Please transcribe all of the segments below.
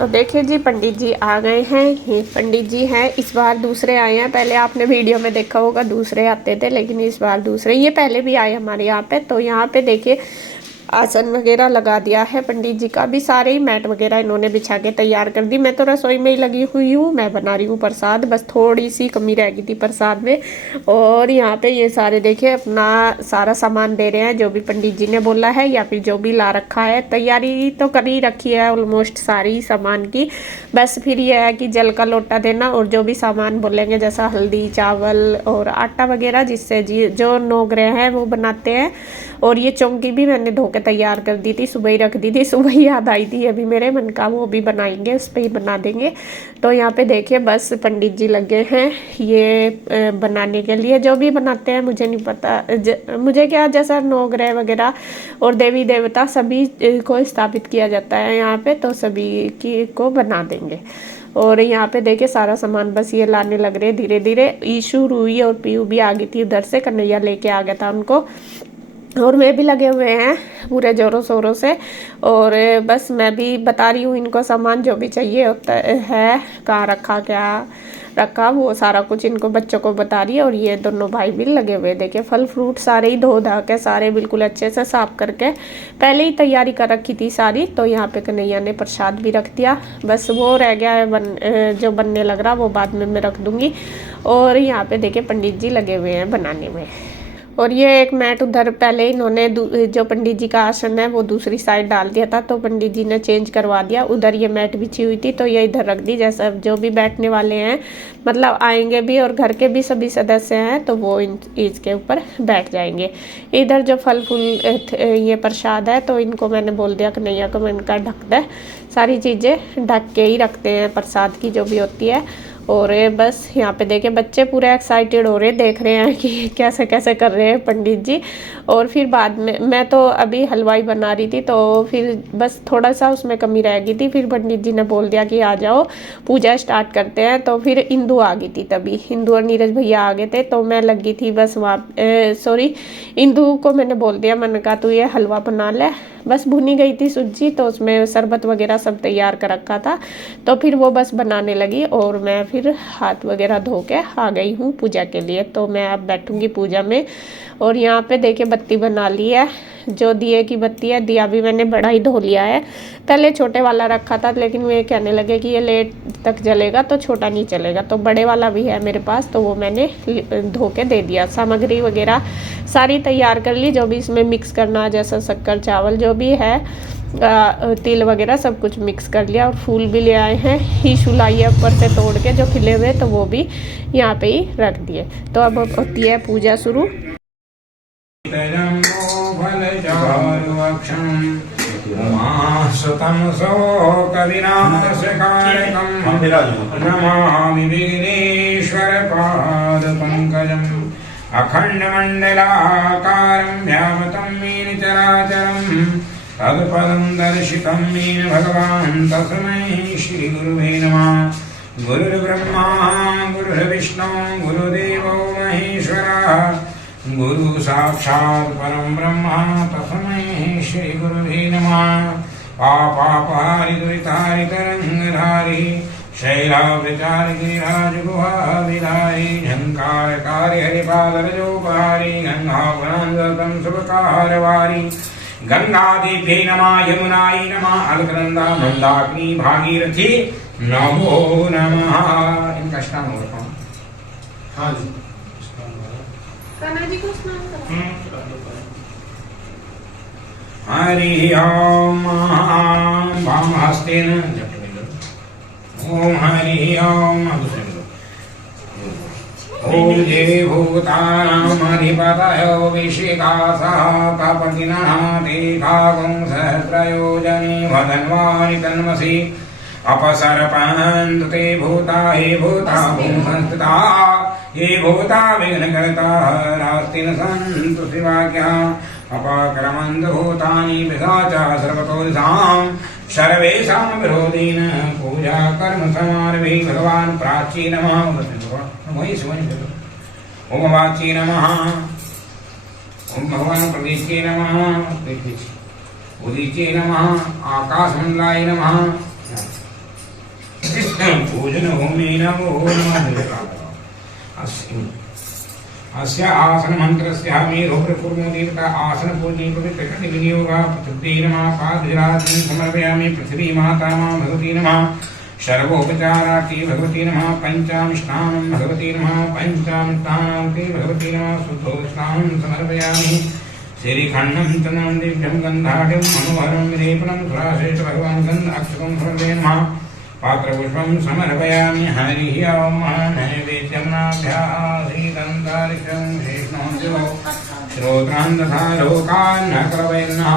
तो देखिए जी, पंडित जी आ गए हैं। ये पंडित जी हैं, इस बार दूसरे आए हैं। पहले आपने वीडियो में देखा होगा दूसरे आते थे, लेकिन इस बार दूसरे, ये पहले भी आए हमारे यहाँ पे। तो यहाँ पे देखिए आसन वगैरह लगा दिया है पंडित जी का भी, सारे ही मैट वगैरह इन्होंने बिछा के तैयार कर दी। मैं तो रसोई में ही लगी हुई हूँ, मैं बना रही हूँ प्रसाद, बस थोड़ी सी कमी रह गई थी प्रसाद में। और यहाँ पे ये सारे देखिए अपना सारा सामान दे रहे हैं, जो भी पंडित जी ने बोला है या फिर जो भी ला रखा है। तैयारी तो कर ही रखी है ऑलमोस्ट सारी सामान की, बस फिर ये है कि जल का लोटा देना और जो भी सामान बोलेंगे, जैसा हल्दी, चावल और आटा वगैरह, जिससे जी जो 9 ग्रह हैं वो बनाते हैं। और ये चौंकी भी मैंने धो के तैयार कर दी थी, सुबह ही रख दी थी, सुबह ही याद आई थी अभी मेरे मन का, वो भी बनाएंगे, उस पर ही बना देंगे। तो यहाँ पे देखिए बस पंडित जी लगे हैं ये बनाने के लिए, जो भी बनाते हैं मुझे नहीं पता, मुझे क्या, जैसा 9 ग्रह वगैरह और देवी देवता सभी को स्थापित किया जाता है यहाँ पे, तो सभी की को बना देंगे। और यहाँ पे देखिए सारा सामान बस ये लाने लग रहे धीरे धीरे। ईशु, रूही और पीयू भी आ गई थी उधर से, कन्हैया लेके आ गया था उनको, और मैं भी लगे हुए हैं पूरे ज़ोरों शोरों से। और बस मैं भी बता रही हूँ इनको सामान जो भी चाहिए होता है, कहाँ रखा, क्या रखा, वो सारा कुछ इनको बच्चों को बता रही है। और ये दोनों भाई भी लगे हुए, देखिए फल फ्रूट सारे ही धो धा के, सारे बिल्कुल अच्छे से साफ करके पहले ही तैयारी कर रखी थी सारी। तो यहाँ पे कन्हैया ने प्रसाद भी रख दिया, बस वो रह गया है जो बनने लग रहा, वो बाद में मैं रख दूँगी। और यहाँ पे देखिए पंडित जी लगे हुए हैं बनाने में। और ये एक मैट उधर पहले इन्होंने जो पंडित जी का आसन है वो दूसरी साइड डाल दिया था, तो पंडित जी ने चेंज करवा दिया, उधर ये मैट बिछी हुई थी तो ये इधर रख दी। जैसा जो भी बैठने वाले हैं, मतलब आएंगे भी और घर के भी सभी सदस्य हैं, तो वो इसके ऊपर बैठ जाएंगे। इधर जो फल फूल ये प्रसाद है, तो इनको मैंने बोल दिया कन्हैया को, मैंने कहा ढक दे, सारी चीज़ें ढक के ही रखते हैं प्रसाद की जो भी होती है। और बस यहाँ पे देखे बच्चे पूरे एक्साइटेड हो रहे, देख रहे हैं कि कैसे कैसे कर रहे हैं पंडित जी। और फिर बाद में मैं तो अभी हलवाई बना रही थी, तो फिर बस थोड़ा सा उसमें कमी रह गई थी, फिर पंडित जी ने बोल दिया कि आ जाओ पूजा स्टार्ट करते हैं। तो फिर इंदू आ गई थी, तभी इंदू और नीरज भैया आ गए थे, तो मैं लगी थी बस वहाँ, सॉरी इंदू को मैंने बोल दिया, मैंने कहा तू ये हलवा बना ले, बस भुनी गई थी सूजी, तो उसमें शरबत वगैरह सब तैयार कर रखा था, तो फिर वो बस बनाने लगी। और मैं फिर हाथ वगैरह धो के आ गई हूँ पूजा के लिए, तो मैं अब बैठूंगी पूजा में। और यहाँ पे देखिए बत्ती बना ली है, जो दिए की बत्ती है, दिया भी मैंने बड़ा ही धो लिया है। पहले छोटे वाला रखा था, लेकिन वे कहने लगे कि ये लेट तक जलेगा तो छोटा नहीं चलेगा, तो बड़े वाला भी है मेरे पास, तो वो मैंने धो के दे दिया। सामग्री वगैरह सारी तैयार कर ली, जो भी इसमें मिक्स करना, जैसा शक्कर, चावल जो भी है, तिल वगैरह सब कुछ मिक्स कर लिया। और फूल भी ले आए हैं, ईशू लाई है ऊपर से तोड़ के जो खिले हुए, तो वो भी यहाँ पे ही रख दिए। तो अब होती है पूजा शुरू। अखंड मंडलाकारं व्याप्तं येन चराचरं तत्पदं दर्शितं येन भगवान् तस्मै श्री गुरुवे नमः। गुरुर्ब्रह्मा गुरुर्विष्णु गुरुदेवो महेश्वरः, गुरु साक्षात् परं ब्रह्म तस्मै श्री गुरुवे नमः। पापापहारि दुरितारि तरंगधारि शैलावृतारि गिरिराजगुहाविधारि झंकारकारि हरिपादरजोपहारि गंगापुरान्धतं शुभकारवारि। गंगादेव्यै नमः, यमुनायै नमः, अलकनंदा मंदाकिनी भागीरथी नमो नमः। इनका स्नान हो रहा है। हाँ जी, कान्हा जी को स्नान हरि ओम वाम हस्तेन ओम हरि ओम। ओम जय भूतानामधिपतयो विशिखासः कपतिनः तीर्थागुं सहस्रयोजने वदन्वानि तन्मसि अपसर्पन्तु ते भूता हे भूता भूमंस्थिता ये भूता विघ्नकर्ता रास्तिन सन्तु शिवाज्ञः अपाक्रमन्तु भूतानि पिशाचा सर्वतो दिशां सर्वेषां विरोधीन पूजा कर्म समारभे भगवान् प्राची नमः। ओम वाची नमः, ओम भगवान् प्रदेशे नमः, उदीचे नमः, आकाशमंडलाय नमः, पूजन होमे नमो नमः। अस्य आसन मंत्रस्य मेरो प्रकुर्मो देवता आसन पूजने पवित्र विनियोगा पृथ्वी नमः पादराजं समर्पयामि पृथ्वी माता मां भगवती नमः सर्वोपचारार्थे भगवती नमः पंचामृष्टानं भगवती नमः पंचामृष्टानान्ते भगवती नमः शुद्धोष्णानं समर्पयामि श्रीखण्डं चन्दनं दिव्यं गन्धाढ्यं मनोहरं विलेपनं सुराश्रेष्ठ भगवान् गन्धाक्षतं समर्पयामि नमः पात्रपुष्पं समर्पयामि हरिः ओं नैवेद्यं नाभ्यासीदन्तारिक्षं शेषणो श्रोत्रान् तथा लोकान् न करवयन्नः।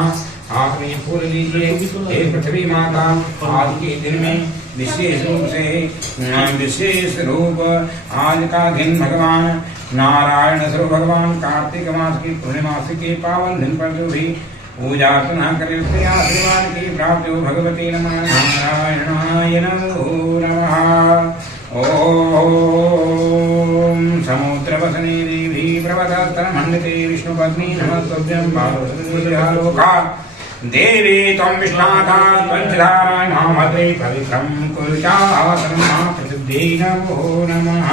आपने फूल लीजिए हे पृथ्वी माता, आज के दिन में विशेष रूप आज का दिन भगवान नारायण स्वरूप भगवान कार्तिक मास की पूर्णिमासी के पावन दिन पर जो भी पूजा अर्चना करे उसके आशीर्वाद की प्राप्ति हो। भगवती नमः नारायणाय नमो नमः। ओम समुद्रवसने देवी प्रवदस्तनमण्डिते विष्णुपत्नी नमस्तुभ्यं बालोका देवी त्वं विष्णाता पंचधाराय महाभद्रे पवित्रं कुरुचासनं प्रसिद्धे नमो नमः।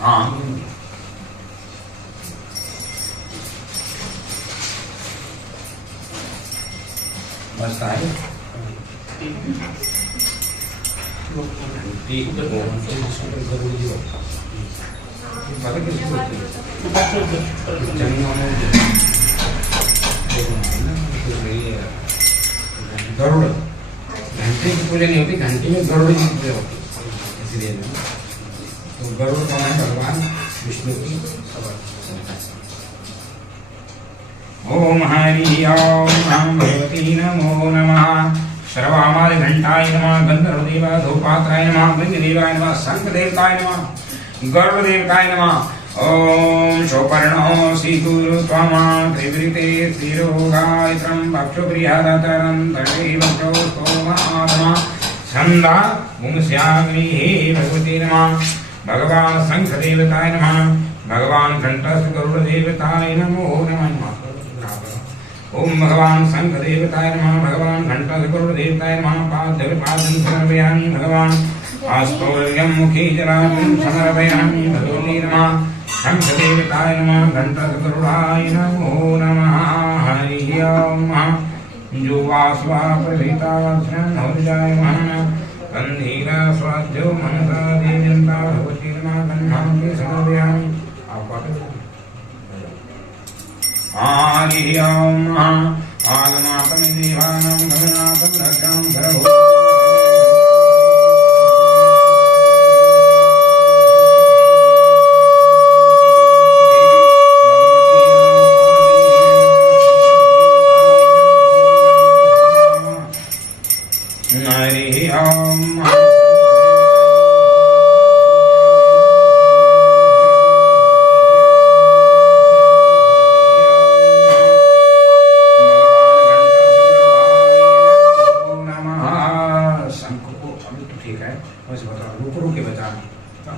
हाँ बस आए गरुड़ घंटे की पूजा नहीं होती, घंटे में गरुड़ की पूजा होती, इसलिए तो गरुड़ कौन है? भगवान विष्णु की। ओम हरि ओम भगवती नमो नमः। श्रवामाल घंटाय नमः, गंधर्वदेव धूपात्राय नमः, भृंगदेवाय नमः, शंखदेवताय नमः, गरुड़देवताय नमः। ओम शोपर्णो श्रीगुरु त्वमा त्रिवृते श्रीरोगायत्रं भक्षुप्रियदतरं तदेवचो स्तोमात्मा छन्दा मुंस्याग्निहे भगवती नमः। भगवान शंखदेवताय नमः, भगवान घंटस्थ गरुड़देवताय नमो नमः। ओम भगवान शंखदेवताय नमः, भगवान घंटस्थ गरुड़देवताय नमः। पादं समर्पयामि भगवान आस्तोर्यं मुखे जलां समर्पयामि भगवती नमः। शंखदेवताय नमः, घंटस्थ गरुड़ाय नमो नमः। हरि ओम जो वासवा प्रभीता हृदय नमः गंधीरा स्वाध्यो मनसा देवता भगवती नमः। गन्धां समर्पयामि। हरि ओम आगमापं देवानां भगनाथं रक्षां धरो। हरि ओम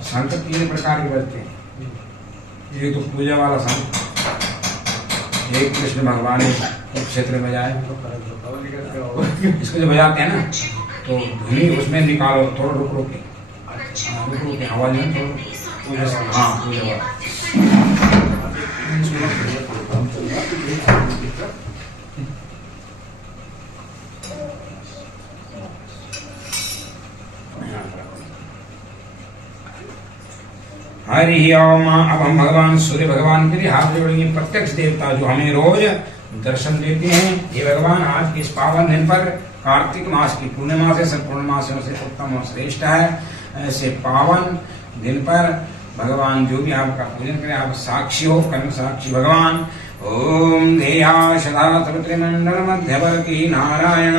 शंख तीन प्रकार के बजते हैं। एक तो पूजा वाला शंख, एक कृष्ण भगवान के क्षेत्र में जाए इसको जब बजाते हैं ना तो ध्वनि उसमें निकालो, थोड़ा रुक रुक के आवाज में थोड़ा। हाँ पूजा वाला हरि ओम। अब हम भगवान सूर्य भगवान के लिए हाथ जोड़ेंगे। प्रत्यक्ष देवता जो हमें रोज दर्शन देते हैं, ये भगवान आज के इस पावन दिन पर कार्तिक मास की पूर्णिमा से संपूर्ण मासों से उत्तम और श्रेष्ठ है। ऐसे पावन दिन पर भगवान जो भी आपका पूजन करें, आप साक्षी हो, कर्म साक्षी भगवान। ओम देया सदा त्रिमंडल मध्यवर्ती नारायण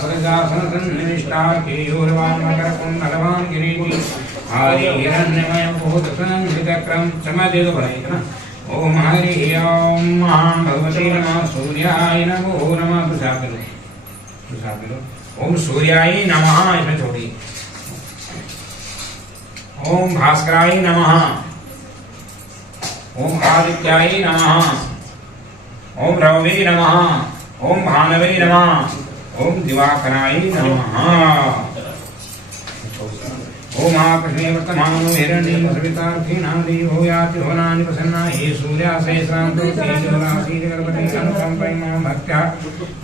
सरजासन सन्निष्ठा केयूरवान मकर कुंडलवान किरीटी हरि हिरण्यमय भूतसनं विचक्रम समझे तो भराई ना। ओम हरि ओम भगवती नमः सूर्याय नमो नमः। प्रसाद लो। ओम सूर्याय नमः इसमें छोड़िए। ओम भास्कराय नमः। ओम आदित्याय नमः। ओम रवे नमः, ओम भानवे नमः, ओम दिवाकराय नमः। ओम महाकृष्णे वर्तमानो हिरण्यं सवितार्थीनां देवो याति भुवनानि प्रसन्ना हे सूर्यासहस्रान्तो तेजोराशिगणपति अनुकम्पय मां भक्त्या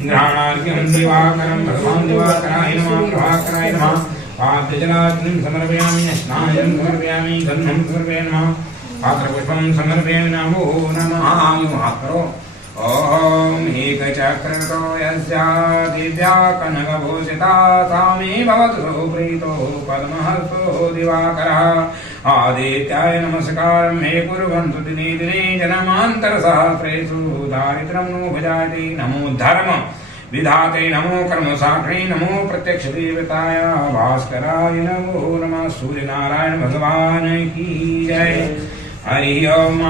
ग्रहाणार्घ्यं दिवाकरं भगवान् दिवाकराय नमः प्रभाकराय नमः। पाद्यजलाग्निं समर्पयामि, स्नानं समर्पयामि, गन्धं समर्पयामि नमः, पात्रपुष्पं समर्पयामि नमो नमः। महाकरो ओम एकचक्रतो यस्या दिव्या कनकभूषिता सा मे भवतु प्रीतो पद्महस्तो दिवाकरः। आदित्याय नमस्कारं मे कुर्वन्तु दिने दिने जन्मान्तरसहस्रेषु दारिद्र्यं नो भजाति। नमो धर्म विधाते, नमो कर्म साक्षिणे, नमो प्रत्यक्ष देवताय भास्कराय नमो नमः। सूर्य नारायण भगवान की जय। हरि ओम।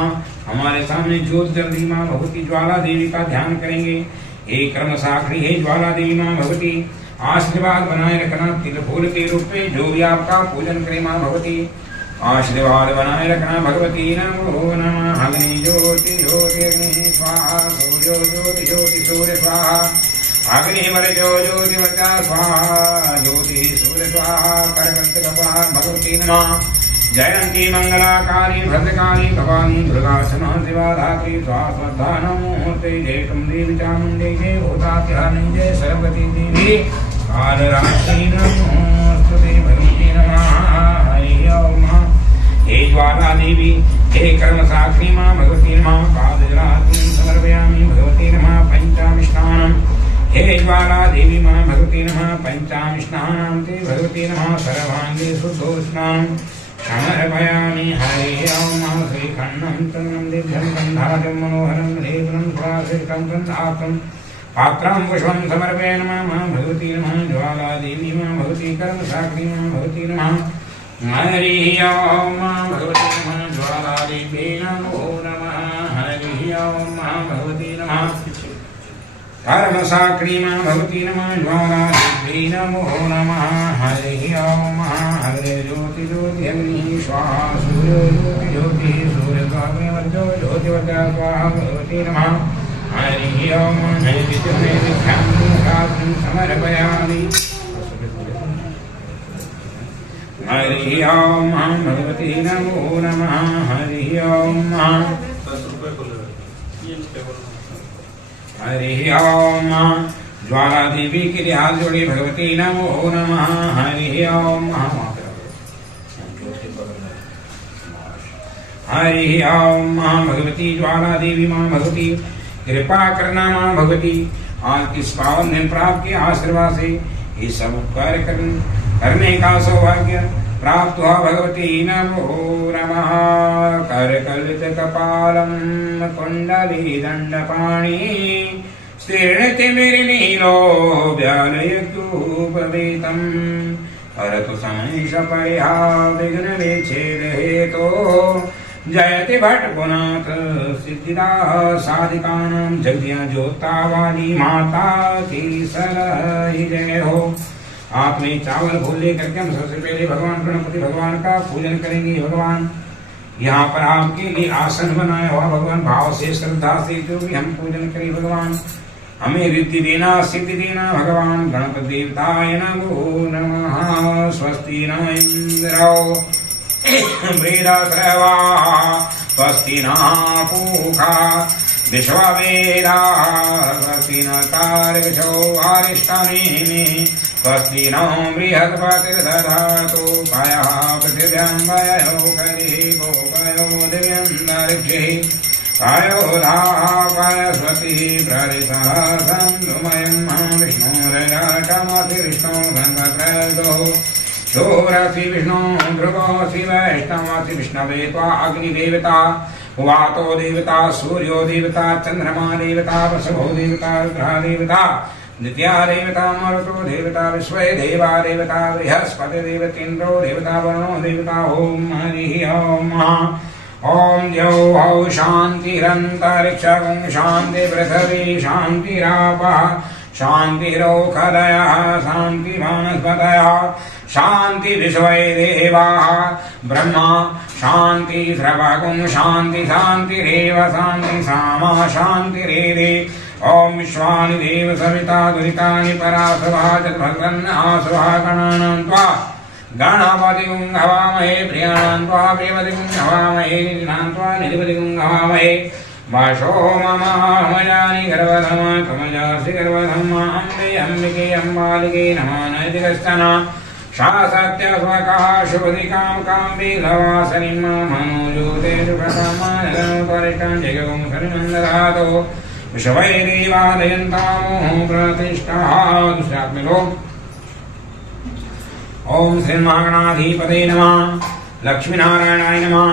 हमारे सामने ज्योत जल रही माँ भगवती ज्वाला देवी का ध्यान करेंगे। एक कर्म साक्षी है ज्वाला देवी माँ भगवती, आशीर्वाद बनाए रखना तिल फूल के रूप में जो भी आपका पूजन करे माँ भगवती, आशीर्वाद बनाए रखना भगवती। नमो नमः। अग्नि ज्योति ज्योतिर्ग्नि स्वाहा, सूर्यो ज्योति ज्योति सूर्य स्वाहा, अग्निवर ज्योति वर्चा स्वाहा, ज्योति सूर्य स्वाहा, करकंठ स्वाहा भगवती नमः। जयंती मंगलाकारी भद्रकाली भवानी दुर्गा क्षमा शिवा धात्री स्वास्वधा नमोते। जय तुम देवी चामुंडे जय होतात्यानि जय सरस्वती देवी कालरात्रि नमोस्तुते भगवती नमः। हरि ओम। हे ज्वाला देवी, हे कर्म साक्षी मां भगवती नमः। पादजलाग्निं समर्पयामि भगवती नमः पंचामिष्टानं। हे ज्वाला देवी मां भगवती नमः पंचामिष्टानं ते भगवती नमः। सर्वांगे शुद्धोष्णां समर्पयामि। हरि ओम। श्रीखण्डं चन्दनं दिव्यं गन्धाढ्यं मनोहरं लेपनं सुवासितं गन्धार्थं पात्रं पुष्पं समर्पयामि नमः भगवती नमः। ज्वाला देवी मां भगवती कर्म साक्षी मां भगवती नमः। हरि ओम भगवती नमः। ज्वाला देवी नमो नमः। हरि ओम भगवती नमः। कर्म साक्षी मां भगवती नमः। ज्वाला देवी नमो नमः। हरि ओम। हरे ज्योति ज्योति अग्नि स्वाहा, सूर्यो ज्योति ज्योति सूर्य स्वामेवर्जो ज्योति वर्चा स्वाहा भगवती नमः। हरि ओम। नैवेद्यं समर्पयामि। हरि ओम भगवती नमो नमः। हरि ओम। हरि ओम। ज्वाला देवी के लिए हाथ जोड़े भगवती नमो नमः। हरि ओम। हरि ओम। भगवती ज्वाला देवी मां भगवती कृपा करना मां भगवती। आज इस पावन दिन प्राप्त के आशीर्वाद से ये सब कार्य करने का सौभाग्य प्राप्त हुआ भगवती नमो नमः। करकलित कपालम कुंडली दंडपाणि स्तीर्णतिमिर्नीलो व्यालयतूपवेतं हरतु समेश परिहा विघ्न विच्छेद हेतो। जयति भट्ट पुनाथ सिद्धिदा साधिकानां जगदिया ज्योता वाली माता की सरहि जय हो। आप में चावल फूल लेकर के हम सबसे पहले भगवान गणपति भगवान का पूजन करेंगे। भगवान यहाँ पर आपके लिए आसन बनाया हुआ, भगवान भाव से श्रद्धा से जो भी हम पूजन करें भगवान हमें रिद्धि देना सिद्धि देना। भगवान गणपति देवताय नमो नमः। स्वस्ति न इंद्रो वृद्धश्रवा स्वस्ति न पूषा विश्ववेदाः स्वस्ति न तार्क्ष्यो अरिष्टनेमिः स्वस्ति नो बृहस्पतिर्दधातु पयः पृथिव्यां वयो कलिः गोपयो दिव्यन्तरिक्षैः पयो धापयस्वतिः प्ररितः सन्धुमयं विष्णुरजाटमसि विष्णो गन्धप्रदो शूरसि विष्णु ध्रुवोऽसि वैष्णवसि विष्णवे त्वा अग्निदेवता वातो देवता सूर्यो देवता चंद्रमा देवता वसुभो देवता रुद्रा देवता द्वितीया देवता मरुतो देवता विश्व देवा देवता बृहस्पति देवतेन्द्रो देवता वरुणो देवता। ओम हरि ओम। ओम द्यौः शान्तिरन्तरिक्षं शान्ति पृथिवी शान्तिरापः शान्तिरोषधयः शान्ति वनस्पतयः शान्ति विश्वे देवाः ब्रह्मा शांति सर्वगुण शांति शांतिरेव शांति सामा शांतिरेधि ओम विश्वानि देव सविता दुरितानि परासुभा चतुर्भगन् आसुभा गणानां त्वा गणपतिं हवामहे प्रियाणां त्वा प्रियपतिं हवामहे निधिनां त्वा निधिपतिं हवामहे वाशो ममामयानि गर्वधमा कमलासि गर्वधमा अम्बे अम्बिके अम्बालिके नमः नैति कश्चन शासत्यस्वकः शुभदिकां काम्बे लवासनिं मनोजोते शुभकामानगणोपरिष्टां जगगुं सरिनन्दधातो विश्वैरीवादयन्तामो प्रतिष्ठः दुष्टात्मिको ओम श्री महागणाधिपते नमः लक्ष्मीनारायणाय नमः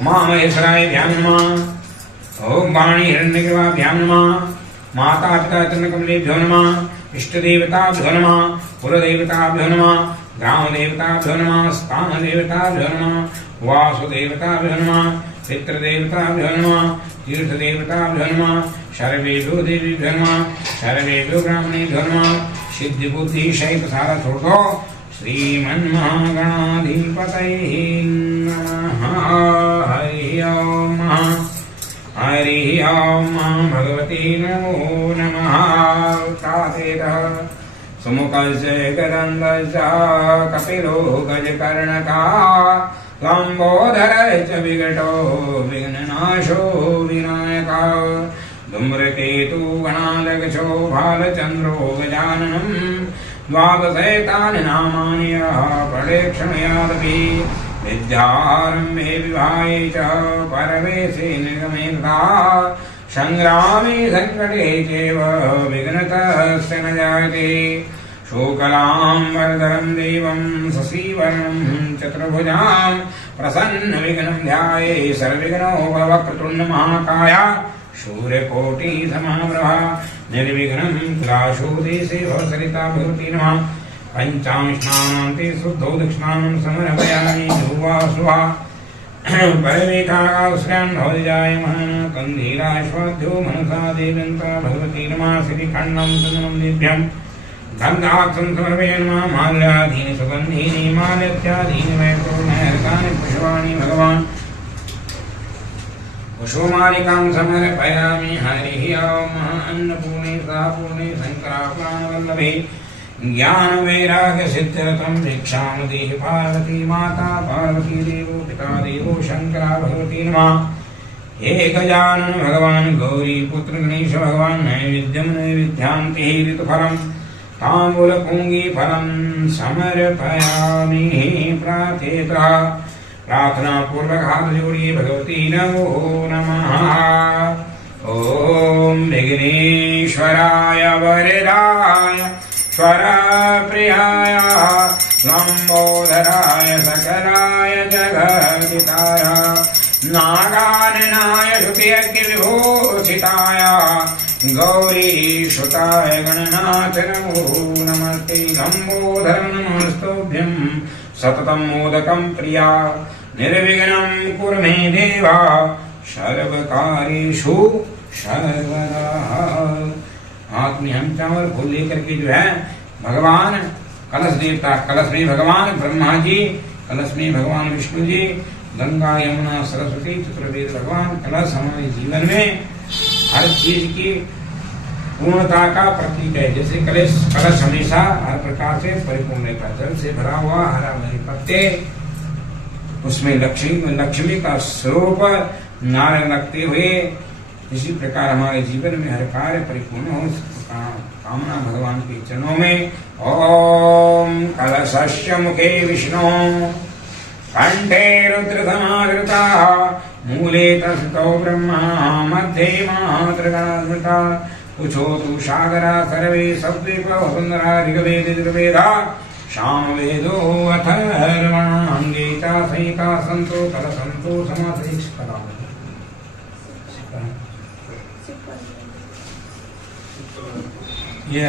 उमामहेश्वराय नमः ओम वाणी हिरण्यगर्भाभ्यां नमः माता पिता चन्द्रकमलेभ्यो नमः इष्टदेवताभ्यो नमः कुलदेवताभ्यो नमः ग्रामदेवताभ्यो नमः स्थानदेवताभ्यो नमः वासुदेवताभ्यो नमः पितृदेवताभ्यो नमः तीर्थदेवताभ्यो नमः सर्वेभ्यो देवीभ्यो नमः सर्वेभ्यो ब्राह्मणेभ्यो नमः सिद्धिबुद्धि सहित सारा छोड़ दो श्रीमन्महागणाधिपतये नमः हरि ओम भगवती नमो नमः तातेतः सुमुखस्य गदन्दश्च कपिलो गजकर्णका लम्बोदरश्च विकटो विघ्ननाशो विनायका धूम्रकेतु गणाध्यक्षो भालचन्द्रो गजाननम् द्वादशैतानि नामानि प्रलेक्षणयादपि विद्यारम्भे विवाहे च परवेशे निगमे तथा संग्रामे संकटे चैव विघ्नतस्य न जायते शोकलाम्बरधरं देवं शशिवर्णं चतुर्भुजां प्रसन्नविघ्नं ध्याये सर्वविघ्नोपवक्रतुण्डमहाकाय सूर्यकोटिसमप्रभा निर्विघ्नं तुलाशो देशे भवसरिता भगवती नमः पंचांस्नानान्ते शुद्धो दक्षिणानं समर्पयामि ध्रुवा शुभा परमेकाश्रयान् भवजायमः कन्धीराश्वाद्यो मनसा देवन्ता भगवती नमः श्रीखण्डं चन्दनं दिव्यं गन्धाक्षं समर्पयामि नमः माल्यादीनि सुगन्धीनि माल्यत्यादीनि वैपूर्णहरकानि पुष्पाणि भगवान् कुसुमालिकां समर्पयामि हरिः ओम अन्नपूर्णे सापूर्णे शङ्कराप्राणवल्लभे ज्ञानवैराग्य सिद्ध्यर्थं भिक्षां देहि पार्वती माता पार्वती देवो पिता देवो शङ्करा भगवती नमः हे गजानन भगवान् गौरी पुत्र गणेश भगवान् नैवेद्यं नैवेद्यान्ति ऋतुफलं ताम्बूलपुङ्गीफलं समर्पयामि प्रार्थेतः प्रार्थना पूर्वक हाथ जोड़िए भगवती नमो नमः ओम विघ्नेश्वराय वरदाय स्वरप्रियाय लंबोदराय सकलाय जगदिताय नागाननाय श्रुतियज्ञविभूषिताय गौरीसुताय गणनाथ नमो नमस्ते लंबोदर नमस्तुभ्यं सततं मोदकं प्रिया निर्विघ्नं कुरु मे देवा सर्वकार्येषु सर्वदा। हाथ में हम चावल फूल लेकर के जो है भगवान कलश देवता, कलश में भगवान ब्रह्मा जी, कलश में भगवान विष्णु जी, गंगा यमुना सरस्वती चतुर्वेद भगवान। कलश हमारे जीवन में हर चीज की पूर्णता का प्रतीक है। जैसे कलश हमेशा हर प्रकार से परिपूर्ण रहता है, जल से भरा हुआ हरा भरे पत्ते, उसमें लक्ष्मी का स्वरूप नारायण रखते हुए, इसी प्रकार हमारे जीवन में हर कार्य परिपूर्ण हो कामना भगवान के चरणों में। ओम कलशस्य मुखे विष्णु कंठे रुद्र समावृता मूले तस्थो ब्रह्मा मध्ये मातृगणा कुछो तु सागरा सर्वे सद्वीप वसुंधरा ऋग्वेद यजुर्वेदा सामवेदो अथर्वणः गीता संहिता सन्तो कलसन्तो समासेक्षिता। ये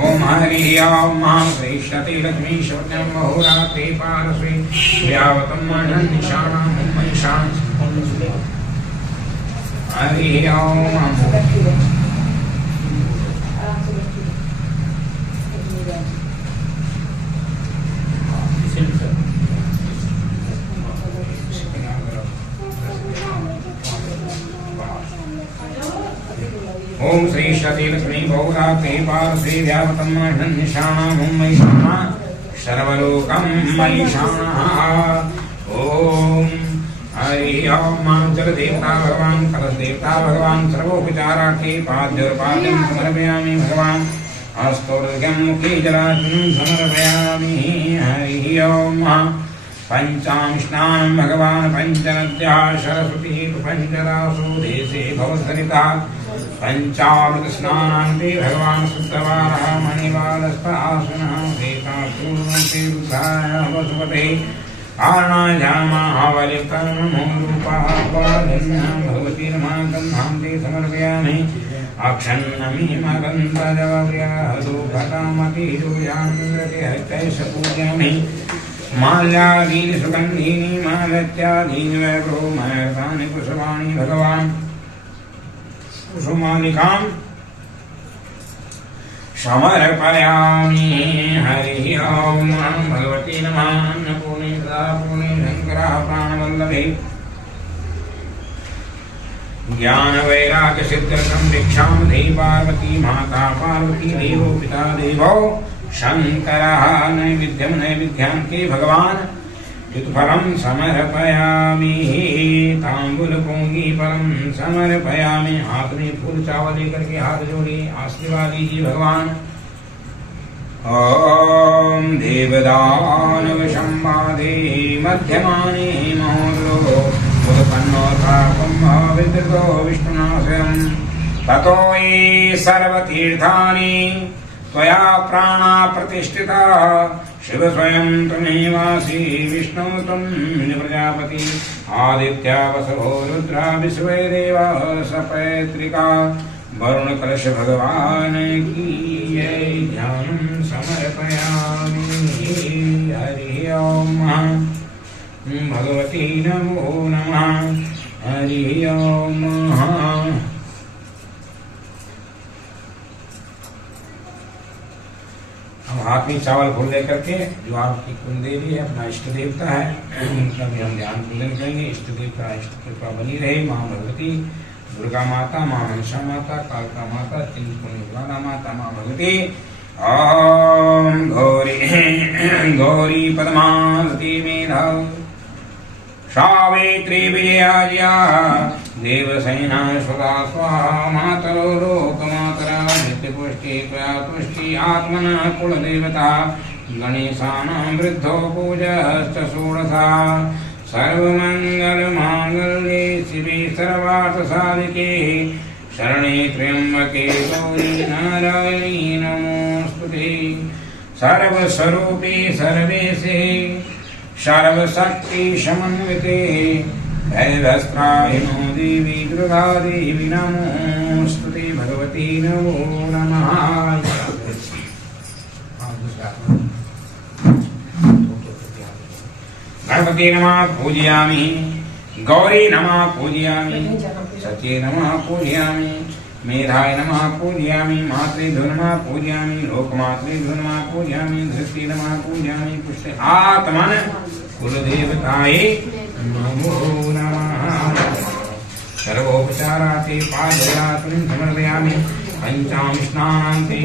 ओम हरि ओम श्रीशति लक्ष्मी शोण्यं बहुरात्रि पारस्वी व्यावतं मणं निशानां महिषां हरि ओम। ओम श्री शती लक्ष्मी बहुरात्रि पार्श्वे व्यापतम निशाणाम ओम महिषाणा सर्वलोकम महिषाणा। ओम हरि ओम जल देवता भगवान कलश देवता भगवान सर्वोपचारार्थे पाद्योपाद्यं समर्पयामि भगवान अस्तोर्घ्यं मुखे जलाशयं समर्पयामि। हरि ओम पंचाम स्नानं भगवान पंचनद्याः सरस्वती पंचरासो देशे भवसरिता पंचामृत स्नानान्ते भगवान शुक्रवारः मणिवालस्पासनः श्वेतापूर्णते रुद्राय वसुपते भगवती नमः गन्धान्ते समर्पयामि अक्षन्नमीमगन्धरव्याधूपकामतिरुयान्ते पूजयामि माल्यादीनि सुगन्धीनि मालत्यादीनि वैभवमयतानि कुसुमानि भगवान् कुसुमालिकां समर्पयामि। हरिः ओम भगवती नमः अन्नपूर्णे सदापूर्णे शंकरः प्राणवल्लभे ज्ञान वैराग्य सिद्ध्यर्थं भिक्षां देहि पार्वती माता पार्वती देवो पिता देवो शंकरः नैवेद्यं नैवेद्यान्ते भगवान युतफलं समर्पयामि तांबूलपोंगी फलं समर्पयामि। हाथ में फूल चावल लेकर के हाथ जोड़े आशीर्वाद दीजिए भगवान। ओम देवदानव संवादे मध्यमाने महोदरो उत्पन्नोऽथापमविद्रो विष्णुनाशयं ततो ये सर्वतीर्थानि त्वया प्राणा प्रतिष्ठिता शिव स्वयं त्वमेवासि विष्णु त्वं प्रजापति आदित्या वसवो रुद्रा विश्वे देवा सपैत्रिका वरुण कलश भगवान की ध्यानं समर्पयामि। हरि ओम भगवती नमो नमः। हरि ओम हाथ में चावल फूल लेकर के जो आपकी कुलदेवी है अपना इष्ट देवता है उनका भी हम ध्यान पूजन करेंगे। इष्ट देवता इष्ट कृपा बनी रहे। माँ भगवती दुर्गा माता माँ मनसा माता कालका माता चिंतपुर्णिवाला माता माँ भगवती ओम गौरी गौरी पद्मावती मेधा सावित्री विजया देवसेना स्वदा स्वाहा मातरो लोकमातरा नित्यपुष्टि त्वया तुष्टि आत्मना कुलदेवता गणेशानां वृद्धो पूजश्च षोडशा सर्वमङ्गलमाङ्गल्ये शिवे सर्वार्थसाधिके शरणे त्र्यम्बके गौरी नारायणी नमोऽस्तुते। सर्वस्वरूपे सर्वेशे सर्वशक्ति समन्विते भैरस्त्राहिनो देवी दुर्गा देवी नमोस्तुते। भगवती नमो नमः। गणपति नमः पूजयामि गौरी नमः पूजयामि सत्ये नमः पूजयामि मेधाय नमः पूजयामि मातृभ्यो नमः पूजयामि लोकमातृभ्यो नमः पूजयामि धृति नमः पूजयामि पुष्टे आत्मन कुलदेवताय नमो नमः। सर्वोपचारार्थे पादयात्रिं समर्पयामि पंचाम स्नानान्ते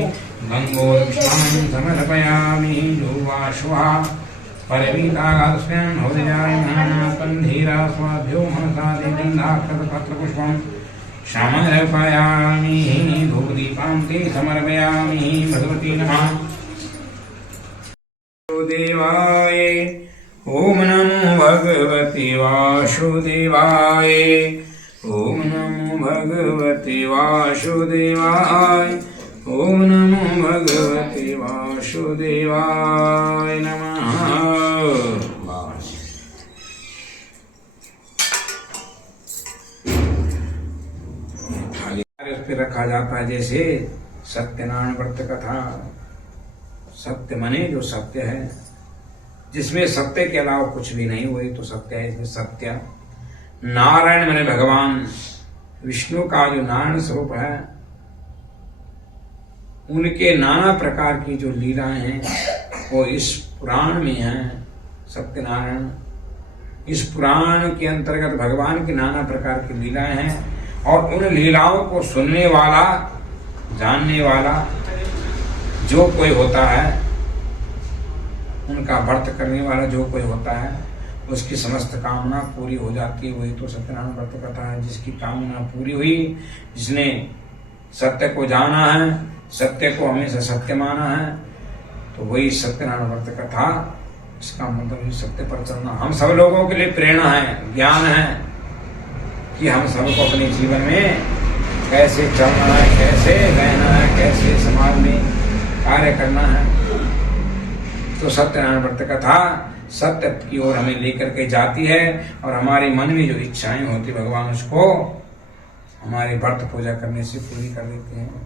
गंगोदकस्नानं समर्पयामि। जोवाश्वा परवीतागास्म्यां भवजाय नानाकन्धीरा स्वाभ्यो मनसा देवगन्धाक्षतपत्रपुष्पं समर्पयामि। धूपदीपान्ते समर्पयामि। भगवती नमः। देवाय ओम नमो भगवते वासुदेवाय ओम नमो भगवते वासुदेवाय ओम नमो भगवते वासुदेवाय नमः। उस पे रखा जाता है जैसे सत्यनारायण व्रत कथा। सत्य मने जो सत्य है जिसमें सत्य के अलावा कुछ भी नहीं, वही तो सत्य है। इसमें सत्य नारायण माने भगवान विष्णु का जो नारायण स्वरूप है, उनके नाना प्रकार की जो लीलाएं हैं वो इस पुराण में हैं। सत्यनारायण इस पुराण के अंतर्गत भगवान की नाना प्रकार की लीलाएं हैं। और उन लीलाओं को सुनने वाला, जानने वाला जो कोई होता है, उनका व्रत करने वाला जो कोई होता है, उसकी समस्त कामना पूरी हो जाती है। वही तो सत्यनारायण व्रत कथा है, जिसकी कामना पूरी हुई, जिसने सत्य को जाना है, सत्य को हमेशा सत्य माना है, तो वही सत्यनारायण व्रत कथा। इसका मतलब सत्य पर चलना हम सब लोगों के लिए प्रेरणा है, ज्ञान है कि हम सबको अपने जीवन में कैसे चलना है, कैसे रहना है, कैसे समाज में कार्य करना है। तो सत्यनारायण व्रत कथा सत्य की ओर हमें लेकर के जाती है, और हमारे मन में जो इच्छाएं होती भगवान उसको हमारे व्रत पूजा करने से पूरी कर देते हैं।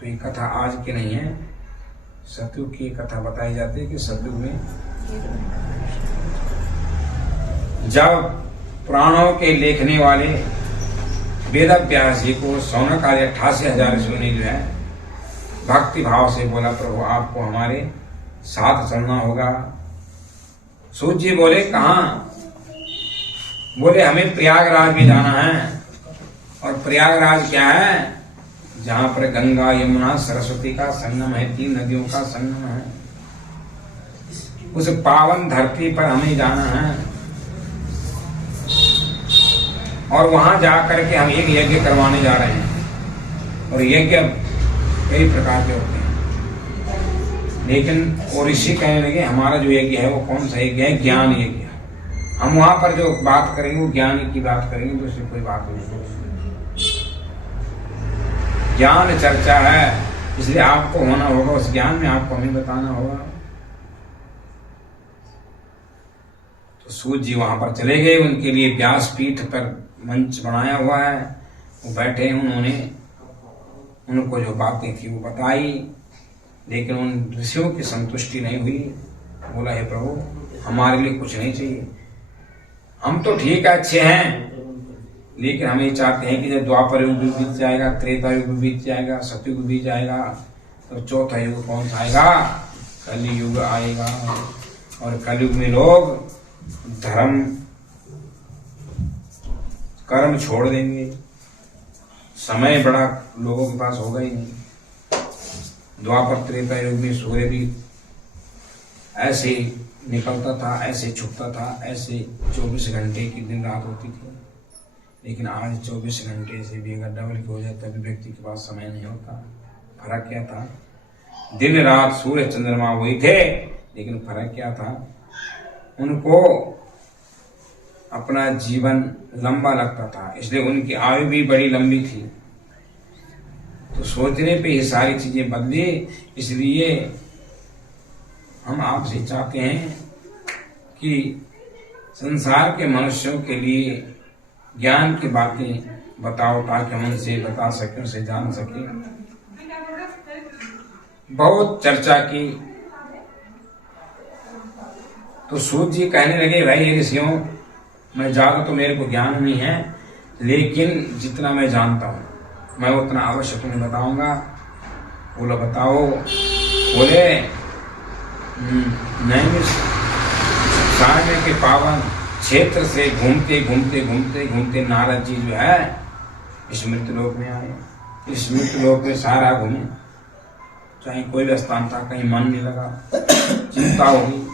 तो ये कथा आज की नहीं है, सतयुग की कथा बताई जाती है कि सतयुग में जब पुराणों के लिखने वाले वेद व्यास जी को सौनक आदि 88,000 ऋषियों ने जो है भक्ति भाव से बोला, प्रभु आपको हमारे साथ चलना होगा। सूत जी बोले कहाँ? बोले हमें प्रयागराज भी जाना है। और प्रयागराज क्या है? जहां पर गंगा यमुना सरस्वती का संगम है, 3 नदियों का संगम है। उस पावन धरती पर हमें जाना है, और वहां जाकर के हम एक यज्ञ करवाने जा रहे हैं। और यज्ञ कई प्रकार के होते हैं, लेकिन और ऋषि कहने लगे हमारा जो यज्ञ है वो कौन सा यज्ञ है? ज्ञान यज्ञ। हम वहां पर जो बात करेंगे वो ज्ञान की बात करेंगे, दूसरी कोई बात नहीं। ज्ञान चर्चा है, इसलिए आपको होना होगा उस ज्ञान में, आपको हमें बताना होगा। तो सूत जी वहां पर चले गए, उनके लिए व्यासपीठ पर मंच बनाया हुआ है, वो बैठे, उन्होंने उनको जो बातें थी वो बताई, लेकिन उन ऋषियों की संतुष्टि नहीं हुई। बोला हे प्रभु हमारे लिए कुछ नहीं चाहिए, हम तो ठीक है, अच्छे हैं, लेकिन हम ये चाहते हैं कि जब द्वापर युग भी बीत जाएगा, त्रेता युग भी बीत जाएगा, सतयुग भी जाएगा, तो चौथा युग कौन सा आएगा? कलि युग आएगा। और कलयुग में लोग धर्म कर्म छोड़ देंगे, समय बड़ा लोगों के पास होगा ही नहीं। द्वापर त्रेता युग में सूर्य भी ऐसे निकलता था, ऐसे छुपता था, ऐसे 24 घंटे की दिन रात होती थी। लेकिन आज 24 घंटे से भी अगर डबल की हो जाए तभी व्यक्ति के पास समय नहीं होता। फर्क क्या था? दिन रात सूर्य चंद्रमा वही थे, लेकिन फर्क क्या था? उनको अपना जीवन लंबा लगता था, इसलिए उनकी आयु भी बड़ी लंबी थी। तो सोचने पे ये सारी चीजें बदली। इसलिए हम आपसे चाहते हैं कि संसार के मनुष्यों के लिए ज्ञान की बातें बताओ, ताकि हम उनसे बता सकें, उनसे जान सकें। बहुत चर्चा की तो सूत जी कहने लगे भाई ऋषियों, मैं ज्यादा तो मेरे को ज्ञान नहीं है, लेकिन जितना मैं जानता हूं मैं उतना अवश्य तुम्हें बताऊंगा। बोला बताओ। बोले नहीं, सामने के पावन क्षेत्र से घूमते घूमते घूमते घूमते नारद जी जो है इस मृत्युलोक में आए। इस मृत्युलोक में सारा घूमे, चाहे कोई भी स्थान था, कहीं मन नहीं लगा, चिंता होगी।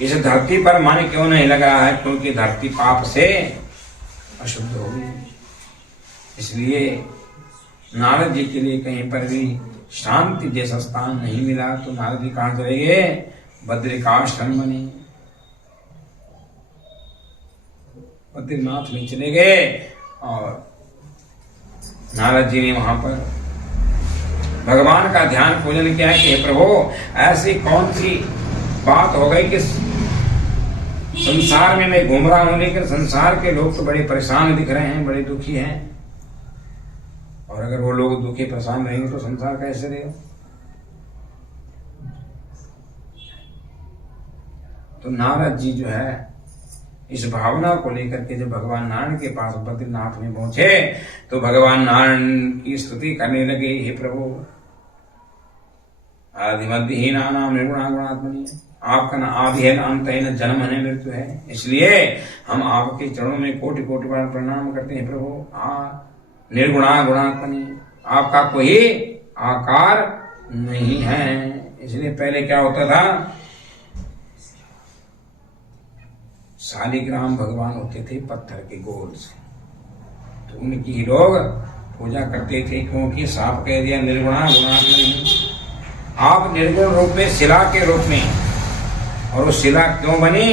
इस धरती पर मन क्यों नहीं लगा है? क्योंकि धरती पाप से अशुद्ध हो गई। इसलिए नारद जी के लिए कहीं पर भी शांति जैसा स्थान नहीं मिला, तो नारद जी कहां चले गए? बद्रिकाश्रम बने, बद्रीनाथ में चले गए। और नारद जी ने वहां पर भगवान का ध्यान पूजन किया कि हे प्रभु ऐसी कौन सी बात हो गई कि संसार में मैं घूम रहा हूं, लेकिन संसार के लोग तो बड़े परेशान दिख रहे हैं, बड़े दुखी हैं। और अगर वो लोग दुखी परेशान रहेंगे तो संसार कैसे रहेगा? तो नारद जी जो है इस भावना को लेकर के जब भगवान नारायण के पास बद्रीनाथ में पहुंचे, तो भगवान नारायण की स्तुति करने लगे, हे प्रभु आदिमध्यहीनानां निर्गुणागुणात्मनि आपका न आदि है, न अंत है, न जन्म है, मृत्यु है। इसलिए हम आपके चरणों में कोटि कोटि बार प्रणाम करते हैं प्रभु। निर्गुणा गुणात्मनि, आपका कोई आकार नहीं है। इसलिए पहले क्या होता था, शालिग्राम भगवान होते थे पत्थर के गोल से, तो उनकी ही लोग पूजा करते थे, क्योंकि साफ कह दिया निर्गुणा गुणात्मनि। आप निर्गुण रूप में शिला के रूप में, और वो शिला क्यों बनी?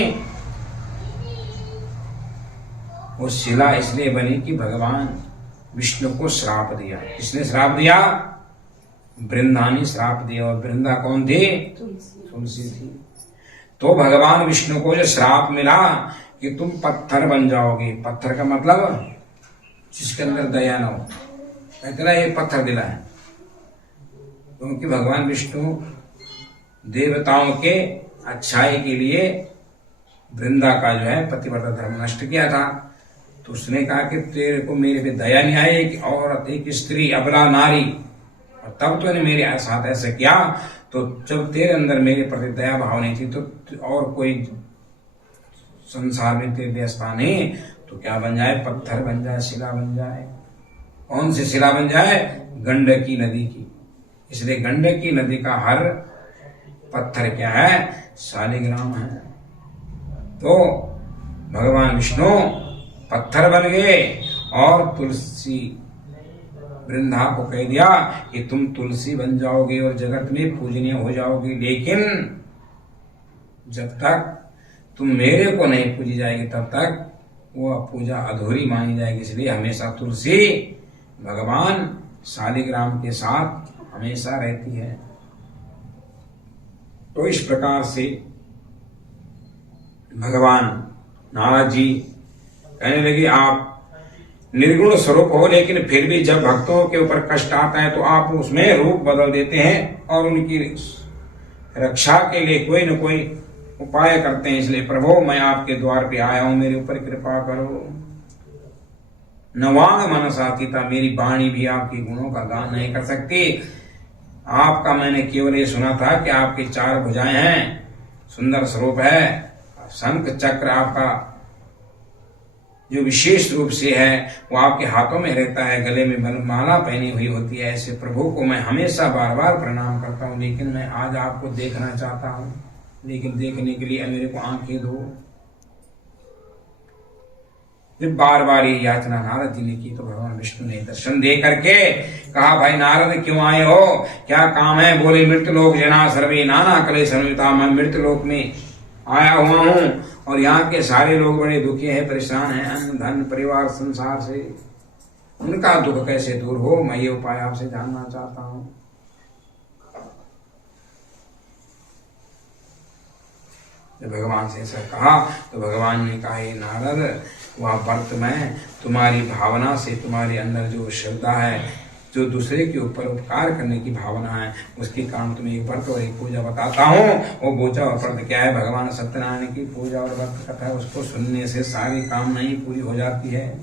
वो शिला इसलिए बनी कि भगवान विष्णु को श्राप दिया। किसने श्राप दिया? वृंदा ने श्राप दिया। और वृंदा कौन थी? तुलसी थी। तो भगवान विष्णु को जो श्राप मिला कि तुम पत्थर बन जाओगे, पत्थर का मतलब जिसके अंदर दया न हो, कहते ना ये पत्थर दिला है, क्योंकि भगवान विष्णु देवताओं के अच्छाई के लिए वृंदा का जो है पतिव्रता धर्म नष्ट किया था। तो उसने कहा कि तेरे को मेरे पे दया नहीं आई, एक औरत, एक स्त्री, अबला नारी, और तब तूने मेरे साथ ऐसा किया। तो जब तेरे अंदर मेरे प्रति दया भाव नहीं थी, तो और कोई संसार में तेरे स्थान नहीं, तो क्या बन जाए? पत्थर बन जाए, शिला बन जाए। कौन सी शिला बन जाए? गंडकी नदी की। इसलिए गंडकी नदी का हर पत्थर क्या है? शालिग्राम है। तो भगवान विष्णु पत्थर बन गए और तुलसी वृंदा को कह दिया कि तुम तुलसी बन जाओगे और जगत में पूजनीय हो जाओगे, लेकिन जब तक तुम मेरे को नहीं पूजी जाएगी तब तक वो पूजा अधूरी मानी जाएगी। इसलिए हमेशा तुलसी भगवान शालिग्राम के साथ हमेशा रहती है। तो इस प्रकार से भगवान नारद जी कहने लगे, आप निर्गुण स्वरूप हो, लेकिन फिर भी जब भक्तों के ऊपर कष्ट आता है तो आप उसमें रूप बदल देते हैं और उनकी रक्षा के लिए कोई न कोई उपाय करते हैं। इसलिए प्रभु मैं आपके द्वार पे आया हूं, मेरे ऊपर कृपा करो। नवांग मनसातीता, मेरी वाणी भी आपके गुणों का गान नहीं कर सकती। आपका मैंने केवल ये सुना था कि आपकी 4 भुजाएं हैं, सुंदर स्वरूप है, शंख चक्र आपका जो विशेष रूप से है वो आपके हाथों में रहता है, गले में माला पहनी हुई होती है। ऐसे प्रभु को मैं हमेशा बार बार प्रणाम करता हूँ, लेकिन मैं आज आपको देखना चाहता हूँ, लेकिन देखने के लिए मेरे को आंखें दो। जब बार बार ये याचना नारद जी ने की तो भगवान विष्णु ने दर्शन दे करके कहा, भाई नारद क्यों आए हो, क्या काम है? बोले, मृत्यु लोक जना सर्वे नाना कलेश अनुता, मैं मृत्यु लोक में आया हुआ हूँ और यहाँ के सारे लोग बड़े दुखी हैं, परेशान हैं, अन्न धन परिवार संसार से, उनका दुख कैसे दूर हो, मैं ये उपाय आपसे जानना चाहता हूँ। जब भगवान से ऐसा कहा तो भगवान ने कहा, ये नारद, वह व्रत में तुम्हारी भावना से, तुम्हारे अंदर जो श्रद्धा है, जो दूसरे के ऊपर उपकार करने की भावना है, उसके कारण तुम्हें एक व्रत और एक पूजा बताता हूँ। वो पूजा और व्रत क्या है? भगवान सत्यनारायण की पूजा और व्रत कथा है। उसको सुनने से सारी कामना ही पूरी हो जाती है।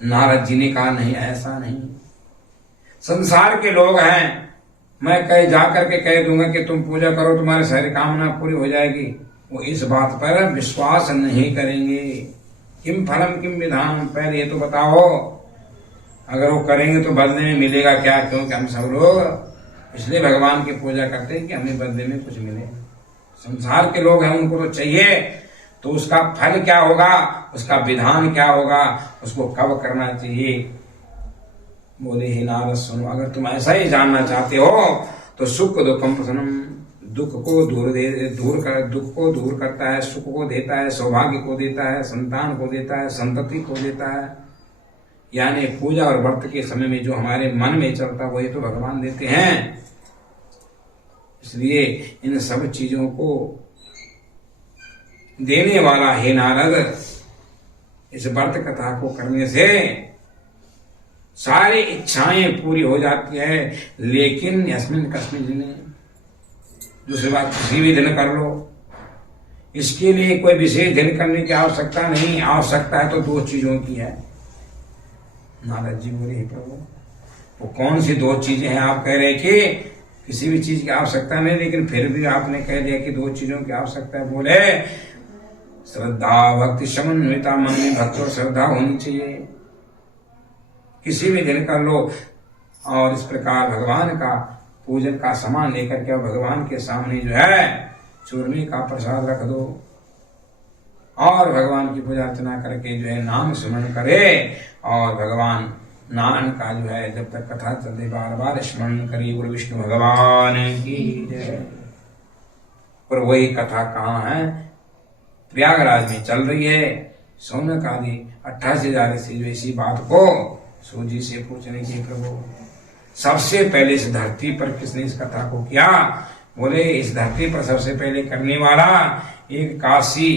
नारद जी ने कहा, नहीं, ऐसा नहीं, संसार के लोग हैं, मैं कह जाकर के कह दूंगा कि तुम पूजा करो, तुम्हारी सारी कामना पूरी हो जाएगी, वो इस बात पर विश्वास नहीं करेंगे। किम फलम किम विधान, पहले ये तो बताओ, अगर वो करेंगे तो बदले में मिलेगा क्या? क्योंकि हम सब लोग इसलिए भगवान की पूजा करते हैं कि हमें बदले में कुछ मिले। संसार के लोग हैं, उनको तो चाहिए, तो उसका फल क्या होगा, उसका विधान क्या होगा, उसको कब करना चाहिए। बोले, हे नारद सुनो, अगर तुम ऐसा ही जानना चाहते हो तो सुख दुखम प्रसन्नम, दुख को दूर करता है, सुख को देता है, सौभाग्य को देता है, संतान को देता है, संतति को देता है। यानी पूजा और व्रत के समय में जो हमारे मन में चलता है वही तो भगवान देते हैं। इसलिए इन सब चीजों को देने वाला हे नारद, इस व्रत कथा को करने से सारी इच्छाएं पूरी हो जाती है। लेकिन यस्मिन कस्मिन दिन, दूसरी बात, किसी भी दिन कर लो, इसके लिए कोई विशेष दिन करने की आवश्यकता नहीं। आवश्यकता है तो 2 चीजों की है। नारद जी बोले, हे प्रभु, वो कौन सी 2 चीजें हैं आप कह रहे कि किसी भी चीज की आवश्यकता नहीं, लेकिन फिर भी आपने कह दिया कि 2 चीजों की आवश्यकता है। बोले श्रद्धा भक्ति समन्विता, मन में भक्ति और श्रद्धा होनी चाहिए, किसी भी दिन कर लो। और इस प्रकार भगवान का पूजन का सामान लेकर के भगवान के सामने जो है चूरमे का प्रसाद रख दो और भगवान की पूजा अर्चना करके जो है नाम स्मरण करे और भगवान नारायण का जो है जब तक कथा चलते बार बार स्मरण करिए। बोले विष्णु भगवान की जय। और वही कथा कहाँ है? प्रयागराज में चल रही है। सौनक आदि 28,000 से जो इसी बात को सूजी से पूछने की प्रभु सबसे पहले इस धरती पर किसने इस कथा को किया? बोले इस धरती पर सबसे पहले करने वाला एक काशी